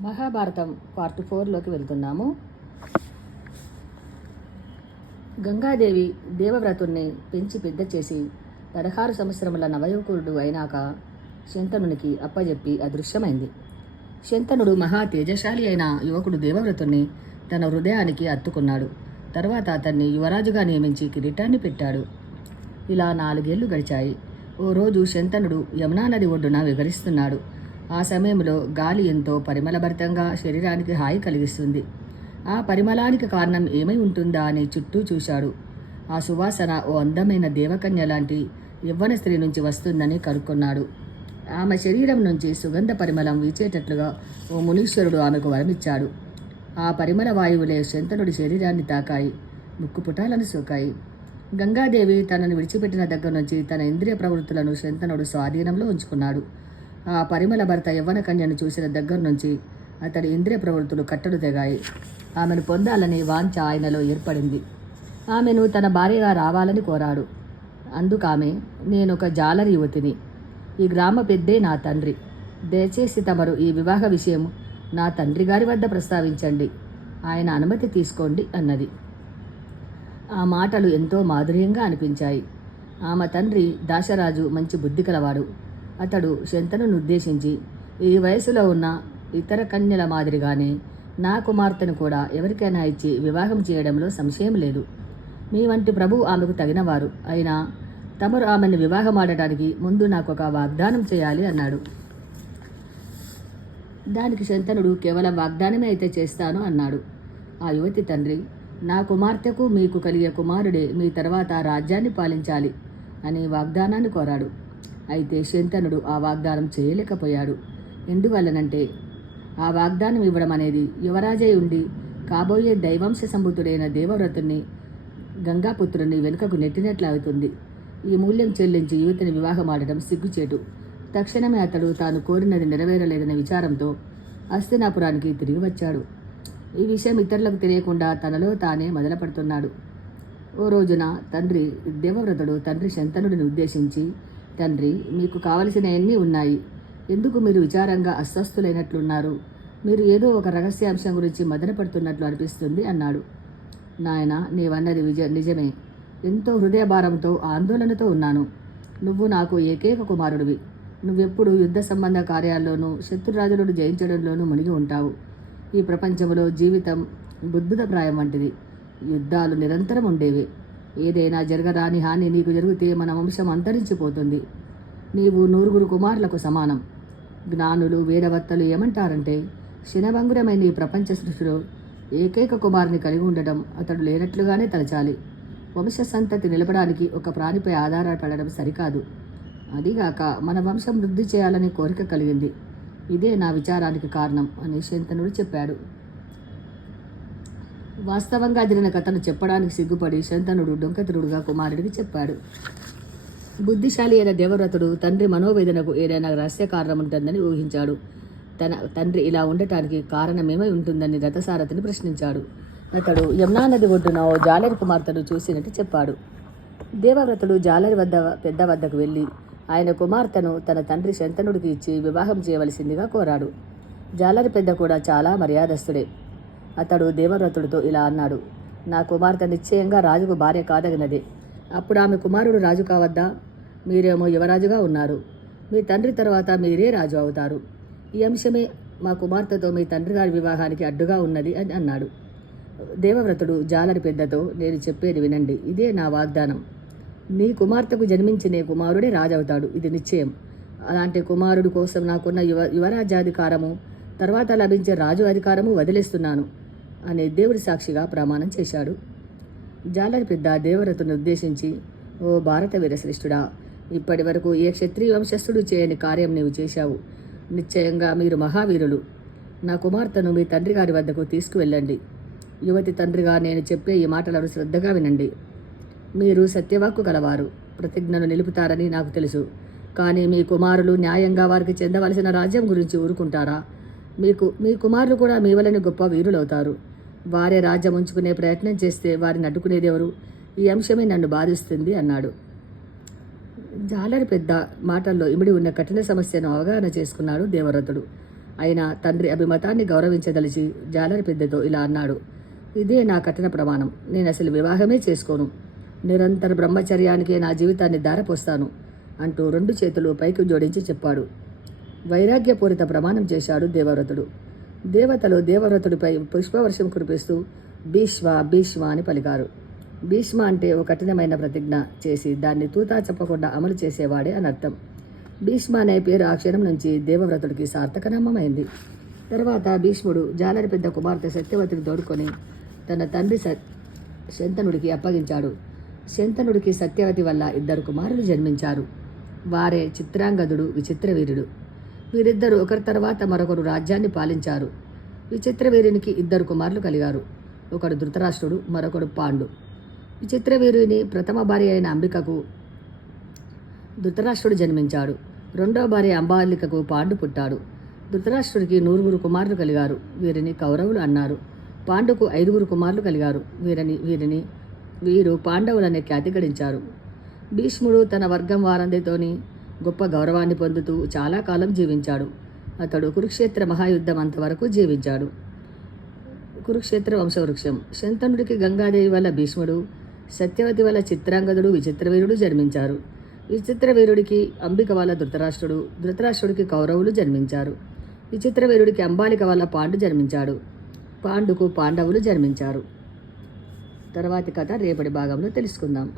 Mahabharatam part ఫోర్లోకి వెళ్తున్నాము. గంగాదేవి దేవవ్రతుణ్ణి పెంచి పెద్ద చేసి పదహారు సంవత్సరముల నవయువకుడు అయినాక శంతనునికి అప్పజెప్పి అదృశ్యమైంది. శంతనుడు మహా తేజశాలి అయిన యువకుడు దేవవ్రతుణ్ణి తన హృదయానికి అత్తుకున్నాడు. తర్వాత అతన్ని యువరాజుగా నియమించి కిరీటాన్ని పెట్టాడు. ఇలా నాలుగేళ్ళు గడిచాయి. ఓ రోజు శంతనుడు యమునా నది ఒడ్డున వివరిస్తున్నాడు ఆ సమయంలో గాలి ఎంతో పరిమళభరితంగా శరీరానికి హాయి కలిగిస్తుంది. ఆ పరిమళానికి కారణం ఏమై ఉంటుందా అని చుట్టూ చూశాడు. ఆ సువాసన ఓ అందమైన దేవకన్య లాంటి యవ్వన స్త్రీ నుంచి వస్తుందని కనుక్కున్నాడు. ఆమె శరీరం నుంచి సుగంధ పరిమళం వీచేటట్లుగా ఓ మునీశ్వరుడు ఆమెకు వరమిచ్చాడు. ఆ పరిమళ వాయువులే శంతనుడి శరీరాన్ని తాకాయి ముక్కు పుటాలను సోకాయి. గంగాదేవి తనను విడిచిపెట్టిన దగ్గర నుంచి తన ఇంద్రియ ప్రవృత్తులను శంతనుడు స్వాధీనంలో ఉంచుకున్నాడు. ఆ పరిమళ భర్త యవ్వన కన్యను చూసిన దగ్గర నుంచి అతడి ఇంద్రియ ప్రవృత్తులు కట్టడు తెగాయి. ఆమెను పొందాలని వాంఛ ఆయనలో ఏర్పడింది. ఆమెను తన భార్యగా రావాలని కోరాడు. అందుకామె నేను ఒక జాలరి యువతిని. ఈ గ్రామ పెద్దే నా తండ్రి. దయచేసి తమరు ఈ వివాహ విషయం నా తండ్రి గారి వద్ద ప్రస్తావించండి. ఆయన అనుమతి తీసుకోండి అన్నది. ఆ మాటలు ఎంతో మాధుర్యంగా అనిపించాయి. ఆమె తండ్రి దాశరాజు మంచి బుద్ధి కలవాడు. అతడు శంతనునుద్దేశించి ఈ వయసులో ఉన్న ఇతర కన్యల మాదిరిగానే నా కుమార్తెను కూడా ఎవరికైనా ఇచ్చి వివాహం చేయడంలో సంశయం లేదు. మీ వంటి ప్రభు ఆమెకు తగినవారు. అయినా తమరు ఆమెను వివాహం ఆడటానికి ముందు నాకు ఒక వాగ్దానం చేయాలి అన్నాడు. దానికి శంతనుడు కేవలం వాగ్దానమే అయితే చేస్తాను అన్నాడు. ఆ యువతి తండ్రి నా కుమార్తెకు మీకు కలిగే కుమారుడే మీ తర్వాత రాజ్యాన్ని పాలించాలి అని వాగ్దానాన్ని కోరాడు. అయితే శంతనుడు ఆ వాగ్దానం చేయలేకపోయాడు. ఎందువల్లనంటే ఆ వాగ్దానం ఇవ్వడం అనేది యువరాజై ఉండి కాబోయే దైవంశ సంభూతుడైన దేవవ్రతుణ్ణి గంగాపుత్రుని వెనుకకు నెట్టినట్లు అవుతుంది. ఈ మూల్యం చెల్లించి యువతిని వివాహమాడటం సిగ్గుచేటు. తక్షణమే అతడు తాను కోరినది నెరవేరలేదనే విచారంతో హస్తినాపురానికి తిరిగి వచ్చాడు. ఈ విషయం ఇతరులకు తెలియకుండా తనలో తానే మొదలుపడుతున్నాడు ఓ రోజున తండ్రి దేవవ్రతుడు తండ్రి శంతనుడిని ఉద్దేశించి తండ్రి మీకు కావలసినవన్నీ ఉన్నాయి. ఎందుకు మీరు విచారంగా అస్వస్థులైనట్లున్నారు? మీరు ఏదో ఒక రహస్యాంశం గురించి మదనపడుతున్నట్లు అనిపిస్తుంది అన్నాడు. నాయన నీవన్నది విజ నిజమే. ఎంతో హృదయభారంతో ఆందోళనతో ఉన్నాను. నువ్వు నాకు ఏకైక కుమారుడివి. నువ్వెప్పుడు యుద్ధ సంబంధ కార్యాల్లోనూ శత్రురాజులను జయించడంలోనూ మునిగి ఉంటావు. ఈ ప్రపంచంలో జీవితం బుద్భుతప్రాయం వంటిది. యుద్ధాలు నిరంతరం ఉండేవి. ఏదైనా జరగరాని హాని నీకు జరిగితే మన వంశం అంతరించిపోతుంది. నీవు నూరుగురు కుమారులకు సమానం. జ్ఞానులు వీరవత్తలు ఏమంటారంటే శనభంగురమైన ఈ ప్రపంచ సృష్టిలో ఏకైక కుమారుని కలిగి ఉండటం అతడు లేనట్లుగానే తలచాలి. వంశ సంతతి నిలపడానికి ఒక ప్రాణిపై ఆధారపడడం సరికాదు. అదిగాక మన వంశం వృద్ధి చేయాలనే కోరిక కలిగింది. ఇదే నా విచారానికి కారణం అని శంతనుడు చెప్పాడు. వాస్తవంగా జరిగిన కథను చెప్పడానికి సిగ్గుపడి శంతనుడు డొంకతుడుగా కుమారుడికి చెప్పాడు. బుద్ధిశాలి అయిన దేవవ్రతుడు తండ్రి మనోవేదనకు ఏదైనా రహస్య కారణం ఉంటుందని ఊహించాడు. తన తండ్రి ఇలా ఉండటానికి కారణమేమై ఉంటుందని రథసారథిని ప్రశ్నించాడు. అతడు యమునా నది ఒడ్డున ఓ జాలరి కుమార్తెను చూసినట్టు చెప్పాడు. దేవవ్రతుడు జాలరి వద్ద పెద్ద వద్దకు వెళ్ళి ఆయన కుమార్తెను తన తండ్రి శంతనుడికి ఇచ్చి వివాహం చేయవలసిందిగా కోరాడు. జాలరి పెద్ద కూడా చాలా మర్యాదస్తుడే. అతడు దేవవ్రతుడితో ఇలా అన్నాడు నా కుమార్తె నిశ్చయంగా రాజుకు భార్య కాదగినదే. అప్పుడు ఆమె కుమారుడు రాజు కావద్దా? మీరేమో యువరాజుగా ఉన్నారు. మీ తండ్రి తర్వాత మీరే రాజు అవుతారు. ఈ అంశమే మా కుమార్తెతో మీ తండ్రి గారి వివాహానికి అడ్డుగా ఉన్నది అని అన్నాడు. దేవవ్రతుడు జాలరి పెద్దతో నేను చెప్పేది వినండి ఇదే నా వాగ్దానం. నీ కుమార్తెకు జన్మించిన కుమారుడే రాజవుతాడు ఇది నిశ్చయం. అలాంటి కుమారుడు కోసం నాకున్న యువ యువరాజ్యాధికారము తర్వాత లభించే రాజు అధికారము వదిలేస్తున్నాను. అనే దేవుడి సాక్షిగా ప్రమాణం చేశాడు. జాలరి పెద్ద దేవరతను ఉద్దేశించి ఓ భారత వీరశ్రేష్ఠుడా ఇప్పటి వరకు ఏ క్షత్రియ వంశస్థుడు చేయని కార్యం నీవు చేశావు. నిశ్చయంగా మీరు మహావీరులు. నా కుమార్తెను మీ తండ్రి గారి వద్దకు తీసుకువెళ్ళండి. యువతి తండ్రిగా నేను చెప్పే ఈ మాటలను శ్రద్ధగా వినండి. మీరు సత్యవాక్కు గలవారు. ప్రతిజ్ఞను నిలుపుతారని నాకు తెలుసు. కానీ మీ కుమారులు న్యాయంగా వారికి చెందవలసిన రాజ్యం గురించి ఊరుకుంటారా? మీకు మీ కుమారులు కూడా మీ వలని గొప్ప వీరులవుతారు. వారే రాజ్యం ఉంచుకునే ప్రయత్నం చేస్తే వారిని అడ్డుకునేది ఎవరు? ఈ అంశమే నన్ను బాధిస్తుంది అన్నాడు. జాలరి పెద్ద మాటల్లో ఇమిడి ఉన్న కఠిన సమస్యను అవగాహన చేసుకున్నాడు దేవరథుడు అయినా తండ్రి అభిమతాన్ని గౌరవించదలిచి జాలరి పెద్దతో ఇలా అన్నాడు. ఇదే నా కఠిన ప్రమాణం. నేను అసలు వివాహమే చేసుకోను. నిరంతర బ్రహ్మచర్యానికే నా జీవితాన్ని దారపోస్తాను అంటూ రెండు చేతులు పైకి జోడించి చెప్పాడు. వైరాగ్యపూరిత ప్రమాణం చేశాడు దేవవ్రతుడు. దేవతలు దేవవ్రతుడిపై పుష్పవర్షం కురిపిస్తూ భీష్మ భీష్మ అని పలికారు. భీష్మ అంటే ఓ కఠినమైన ప్రతిజ్ఞ చేసి దాన్ని తూతా చెప్పకుండా అమలు చేసేవాడే అని అర్థం. భీష్మ అనే పేరు ఆ క్షణం నుంచి దేవవ్రతుడికి సార్థకనామమైంది. తర్వాత భీష్ముడు జాలరి పెద్ద కుమార్తె సత్యవతిని తోడుకొని తన తండ్రి శంతనుడికి అప్పగించాడు. శంతనుడికి సత్యవతి వల్ల ఇద్దరు కుమారులు జన్మించారు. వారే చిత్రాంగదుడు విచిత్రవీరుడు. వీరిద్దరు ఒకరి తర్వాత మరొకరు రాజ్యాన్ని పాలించారు. విచిత్రవీరునికి ఇద్దరు కుమారులు కలిగారు. ఒకడు ధృతరాష్ట్రుడు మరొకడు పాండు. విచిత్రవీరుని ప్రథమ భార్య అయిన అంబికకు ధృతరాష్ట్రుడు జన్మించాడు. రెండవ భార్య అంబాలికకు పాండు పుట్టాడు. ధృతరాష్ట్రుడికి నూరుగురు కుమారులు కలిగారు. వీరిని కౌరవులు అన్నారు. పాండుకు ఐదుగురు కుమారులు కలిగారు. వీరిని వీరిని వీరు పాండవులనే ఖ్యాతి గడించారు. భీష్ముడు తన వర్గం వారందితోని గొప్ప గౌరవాన్ని పొందుతూ చాలా కాలం జీవించాడు. అతడు కురుక్షేత్ర మహాయుద్ధం అంతవరకు జీవించాడు. కురుక్షేత్ర వంశవృక్షం. శంతనుడికి గంగాదేవి వల్ల భీష్ముడు సత్యవతి వల్ల చిత్రాంగదుడు విచిత్రవీరుడు జన్మించారు. విచిత్రవీరుడికి అంబిక వల్ల ధృతరాష్ట్రుడు ధృతరాష్ట్రుడికి కౌరవులు జన్మించారు. విచిత్రవీరుడికి అంబాలిక వల్ల పాండు జన్మించాడు. పాండుకు పాండవులు జన్మించారు. తర్వాతి కథ రేపటి భాగంలో తెలుసుకుందాం.